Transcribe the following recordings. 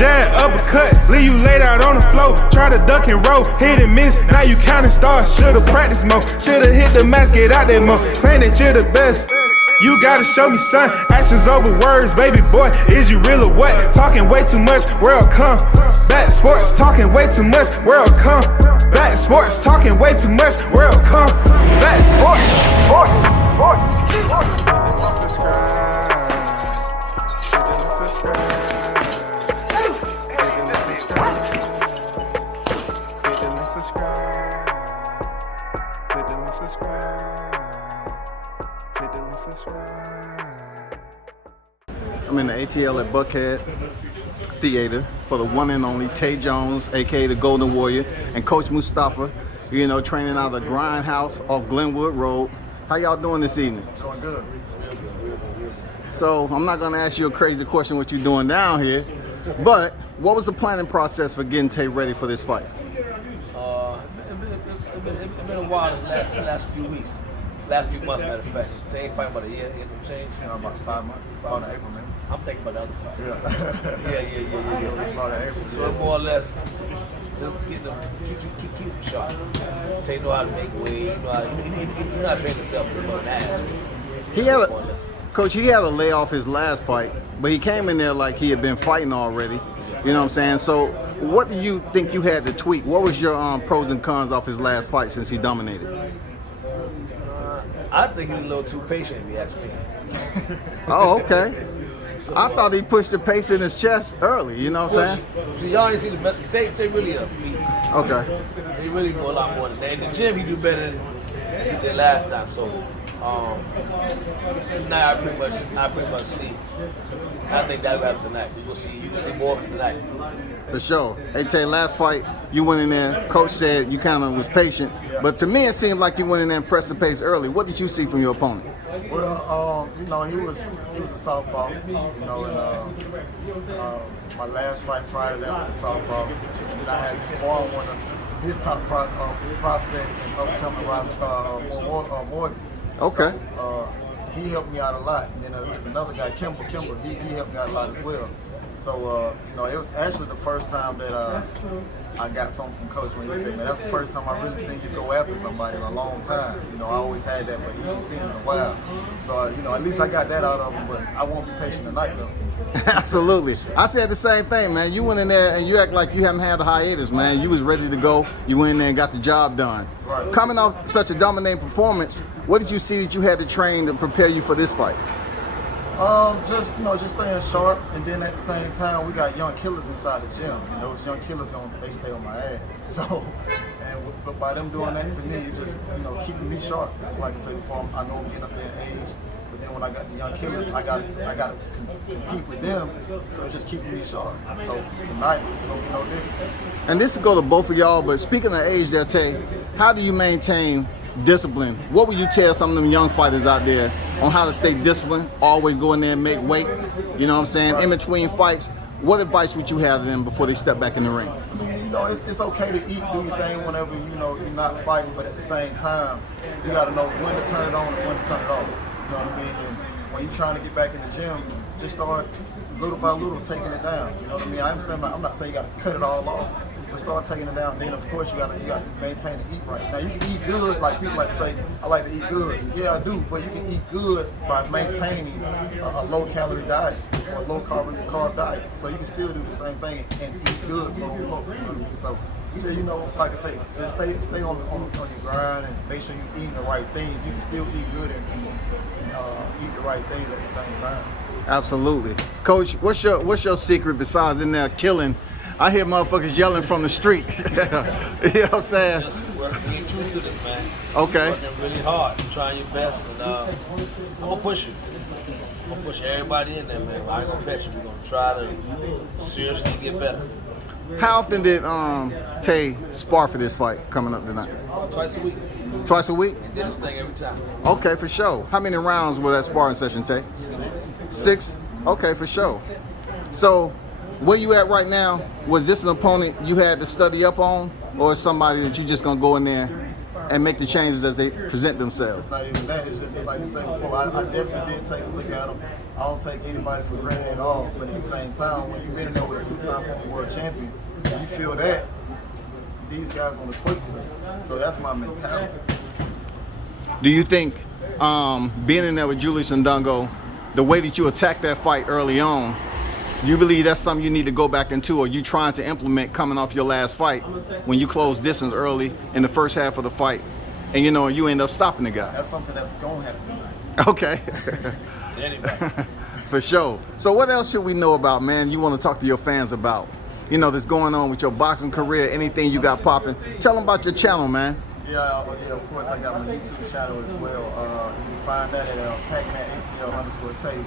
jab, uppercut, leave you laid out on the floor. Try to duck and roll, hit and miss, now you counting stars. Should've practiced more, should've hit the mask, get out there more. Claim that you're the best. You gotta show me, son. Actions over words, baby boy. Is you real or what? Talking way too much, world come. Back sports, talking way too much, world come. Back sports, talking way too much, world come. Back sports. I'm in the ATL at Buckhead Theater for the one and only Tay Jones, aka the Golden Warrior, and Coach Mustafa, you know, training out of the Grindhouse off Glenwood Road. How y'all doing this evening? Going good. Real good. So I'm not gonna ask you a crazy question what you're doing down here, but what was the planning process for getting Tay ready for this fight? It's been a while this last few weeks. Last few months, matter of fact. Tay ain't fighting about a year, it don't change. About 5 months. About April, man. I'm thinking about the other fight. Yeah. About April. So more or less, just get them, keep them sharp. Tay know how to make weight. He know how to train himself to run ass. Coach, he had to lay off his last fight, but he came in there like he had been fighting already. You know what I'm saying? So what do you think you had to tweak? What was your pros and cons off his last fight since he dominated? I think he was a little too patient, if you ask me. Oh, okay. I thought he pushed the pace in his chest early, you know what I'm saying? So y'all ain't seen the best. Tay really up. Okay. Tay really do a lot more than that. In the gym, he do better than he did last time. So tonight, I pretty much see. I think that will happen tonight. You will see more of him tonight. For sure. Hey Tay, last fight you went in there. Coach said you kind of was patient, but to me it seemed like you went in there and pressed the pace early. What did you see from your opponent? Well, you know, he was a softball. You know, and my last fight prior to that was a softball. And I had this one of his top prospect and upcoming rising star, Morgan. Okay. So, he helped me out a lot. And then there's another guy, Kimber. He helped me out a lot as well. So, you know, it was actually the first time that I got something from Coach when he said, man, that's the first time I really seen you go after somebody in a long time. You know, I always had that, but he ain't seen it in a while. So, you know, at least I got that out of him, but I won't be patient tonight, though. Absolutely. I said the same thing, man. You went in there and you act like you haven't had a hiatus, man. You was ready to go. You went in there and got the job done. Right. Coming off such a dominating performance, what did you see that you had to train to prepare you for this fight? Just staying sharp, and then at the same time, we got young killers inside the gym. And those young killers they stay on my ass. So, but by them doing that to me, it just keeping me sharp. Like I said before, I know I'm getting up there in age, but then when I got the young killers, I got to compete with them. So it just keeping me sharp. So tonight it's gonna be no different. And this will go to both of y'all. But speaking of age, there, Tay, how do you maintain discipline? What would you tell some of them young fighters out there on how to stay disciplined, always go in there and make weight, you know what I'm saying, in between fights? What advice would you have to them before they step back in the ring? I mean, it's okay to eat, do your thing whenever, you're not fighting, but at the same time, you got to know when to turn it on and when to turn it off. You know what I mean? And when you're trying to get back in the gym, just start little by little taking it down. You know what I mean? I'm not saying you got to cut it all off, but start taking it down. Then of course you got to maintain and eat right. Now you can eat good, like people like to say, I like to eat good. Yeah, I do, but you can eat good by maintaining a low calorie diet or a low carb diet. So you can still do the same thing and eat good, quote unquote. You know what I mean? So like I say, just stay on your grind and make sure you're eating the right things. You can still eat good and eat the right things at the same time. Absolutely. Coach, what's your secret besides in there killing? I hear motherfuckers yelling from the street. You know what I'm saying? Being true to this, man. Okay. Working really hard, trying your best, and I'm gonna push you. I'm gonna push everybody in there, man. I ain't gonna pet you. We're gonna try to seriously get better. How often did Tay spar for this fight coming up tonight? Twice a week. Twice a week? And did this thing every time. Okay, for sure. How many rounds was that sparring session, Tay? 6? Okay, for sure. So, where you at right now? Was this an opponent you had to study up on, or somebody that you just gonna go in there and make the changes as they present themselves? It's not even that. It's just like I said before. I definitely did take a look at him. I don't take anybody for granted at all. But at the same time, when you've been in there with a 2-time former world champion, and you feel that, these guys on the quick play. So that's my mentality. Do you think being in there with Julius and Dungo, the way that you attacked that fight early on, you believe that's something you need to go back into, or you trying to implement coming off your last fight when you close distance early in the first half of the fight, and you end up stopping the guy? That's something that's gonna happen tonight. Okay. Anybody. For sure. So what else should we know about, man, you want to talk to your fans about? That's going on with your boxing career, anything you got popping. Tell them about your channel, man. Yeah, of course, I got my YouTube channel as well. You can find that at @ATL_Tay.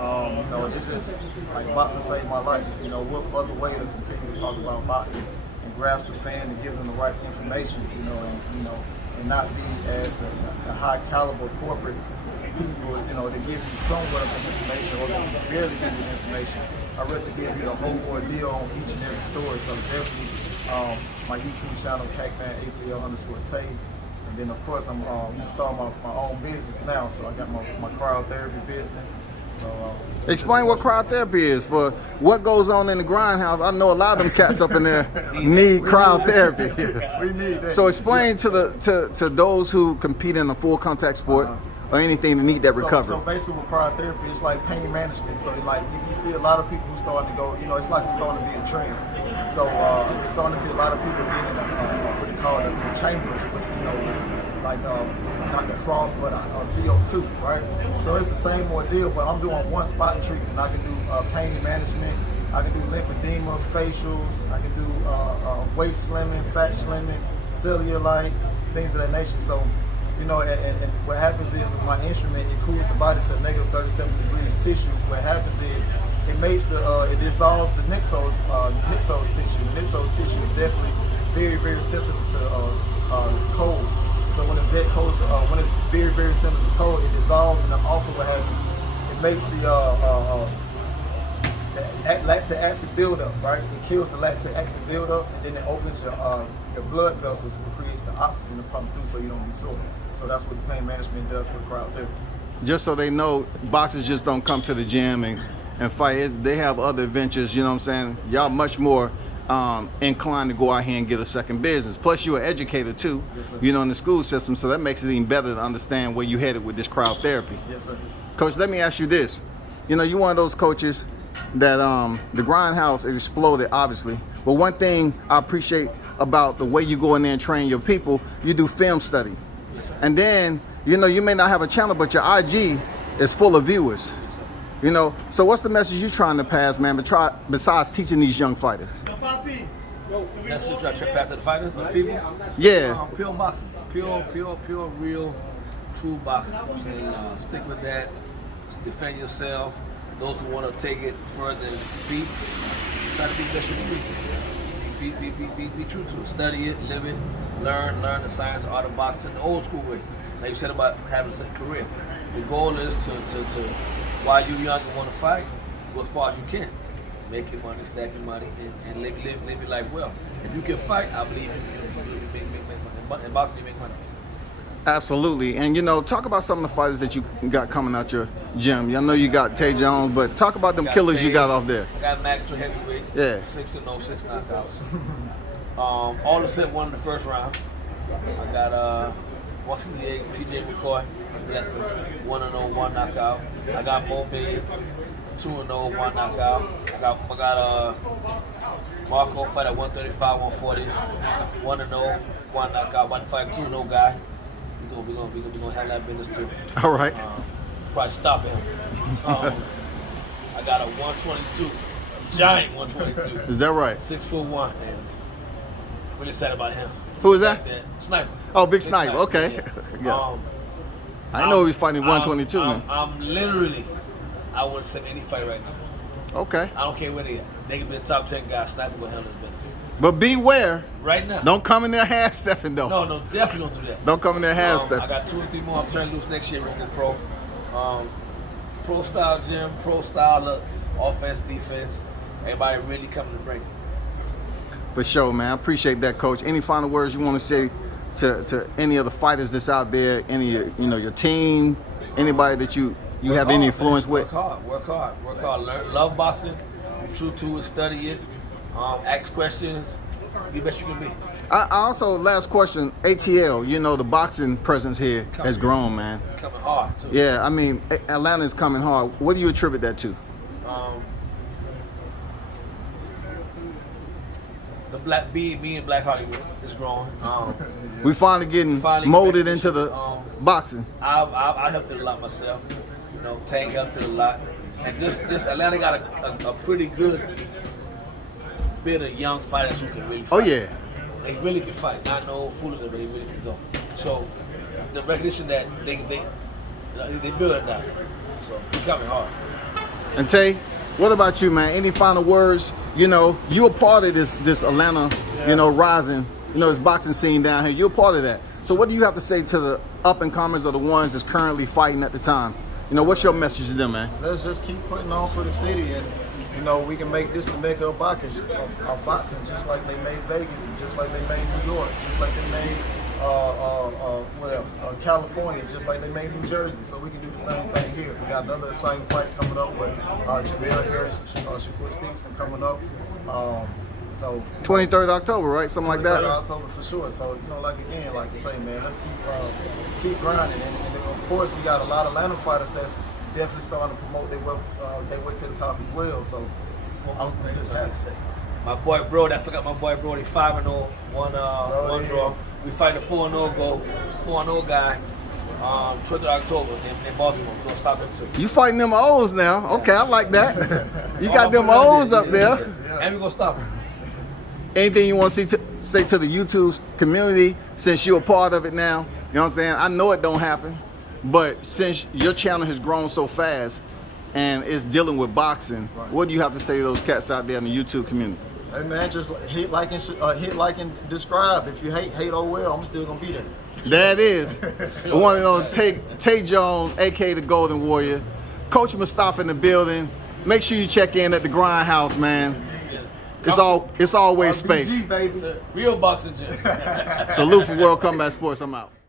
It's just like boxing saved my life. What other way to continue to talk about boxing and grasp the fan and give them the right information, and not be as the high caliber corporate people, to give you somewhat of the information or to barely give you the information. I'd rather give you the whole ordeal on each and every story. So definitely my YouTube channel, @ATL_Tay. And then of course I'm starting my own business now. So I got my cryotherapy business. So, explain what cryotherapy is. For what goes on in the grindhouse, I know a lot of them cats up in there need cryotherapy. We need that. So explain to those who compete in a full contact sport or anything that need that recovery. So basically with cryotherapy, it's like pain management. So like you see a lot of people who starting to go, it's like it's starting to be a trend. So I'm starting to see a lot of people getting in what they call the chambers, with it's like not the frost, but CO2, right? So it's the same ordeal, but I'm doing one spot treatment. I can do pain management, I can do lymphedema, facials, I can do waist slimming, fat slimming, cellulite, things of that nature. So, and what happens is with my instrument, it cools the body to -37 degrees tissue. What happens is it dissolves the nipsos tissue. The nipsos tissue is definitely very, very sensitive to cold. So when it's that cold, when it's very, very sensitive to cold, it dissolves, and then also what happens, it makes the lactic acid buildup, right? It kills the lactic acid buildup, and then it opens your blood vessels, which creates the oxygen to pump through so you don't be sore. So that's what the pain management does for cryotherapy. Just so they know, boxers just don't come to the gym and fight. They have other adventures, you know what I'm saying? Y'all much more inclined to go out here and get a second business. Plus you're an educator too, yes, in the school system, so that makes it even better to understand where you headed with this cryotherapy. Yes, sir. Coach, let me ask you this. You're one of those coaches that the grindhouse is exploded, obviously. But one thing I appreciate about the way you go in there and train your people, you do film study. Yes, and then, you may not have a channel, but your IG is full of viewers. So what's the message you trying to pass, man, besides teaching these young fighters? Message I try to pass to the fighters, the people? Yeah. Pure boxing. Pure, real, true boxing. You know what I'm saying? Stick with that. Defend yourself. Those who want to take it further and compete, try to be the best you can be. Be true to it. Study it, live it, learn the science, art of boxing, the old school ways. Like you said about having a second career. The goal is to while you're young and want to fight, go as far as you can. Make your money, stack your money, and live your life well. If you can fight, I believe you make money. In boxing, you make money. Absolutely. And, talk about some of the fighters that you got coming out your gym. I know you got Tay Jones, but talk about them killers Tay, you got off there. I got Max to heavyweight. Yeah. 6-0, 6 knockouts. All except one in the first round. I got 168, TJ McCoy. Bless him. 1-0, 1 knockout. I got Mo Billions, 2-0, 1 knockout. I got Marco fight at 135, 140, 1-0, 1 knockout. About to fight a 2-0 guy. We gonna have that business too. All right. Probably stop him. I got a 122, a giant 122. Is that right? 6'1", and really sad about him. Who is that? Sniper. Oh, big Sniper. Okay. Yeah. I know he's fighting 122 now. I'm literally, I wouldn't set any fight right now. Okay. I don't care where they at. They could be a top 10 guy. Sniper will handle his business. But beware. Right now. Don't come in there half stepping though. No, definitely don't do that. Don't come in there half stepping. I got 2 or 3 more. I'm turning loose next year. We're going pro. Pro style gym, pro style of offense, defense. Everybody really coming to bring it. For sure, man. I appreciate that, Coach. Any final words you want to say to any of the fighters that's out there? Any your team, anybody that you you have any influence with? Work hard. Learn, love boxing. Be true to it. Study it. Ask questions. Be the best you can be. I also, last question, ATL, you know, the boxing presence here has grown, man. Coming hard too. Yeah, I mean, Atlanta is coming hard. What do you attribute that to? The black being Black Hollywood is growing. We finally getting molded into the boxing. I helped it a lot myself. You know, Tay helped it a lot, and this Atlanta got a pretty good bit of young fighters who can really fight. Oh yeah, they really can fight. Not no foolishness, but they really can go. So the recognition that they build it down there. So it's coming hard. And Tay, what about you, man? Any final words? You know, you're a part of this Atlanta, you know, rising, you know, this boxing scene down here. You're a part of that. So what do you have to say to the up-and-comers or the ones that's currently fighting at the time? You know, what's your message to them, man? Let's just keep putting on for the city, and you know, we can make this the mecca of boxing, just like they made Vegas, and just like they made New York, just like they made what else? California, just like they made New Jersey. So we can do the same thing here. We got another exciting fight coming up with Jamel Harris, Shakur Stevenson coming up. So 23rd October, right? Something like that. 23rd October for sure. So you know, like I say, man, let's keep grinding. And of course, we got a lot of Atlanta fighters that's definitely starting to promote their way to the top as well. So I'm just happy. My boy Brody, I forgot my boy Brody, 5-0, one draw. We fight a 4-0 guy, 20th October in Baltimore. We're gonna stop him too. You fighting them O's now? Okay, I like that. You got them O's up there. And we're gonna stop him. Anything you want to say to the YouTube community since you're a part of it now? You know what I'm saying? I know it don't happen, but since your channel has grown so fast and it's dealing with boxing, what do you have to say to those cats out there in the YouTube community? Hey man, just hit like and describe. If you hate oh well, I'm still gonna be there. There it is. The one and only Tay Jones, aka the Golden Warrior. Coach Mustafa in the building. Make sure you check in at the Grindhouse, man. It's always space. Real boxing gym. Salute for World Combat Sports. I'm out.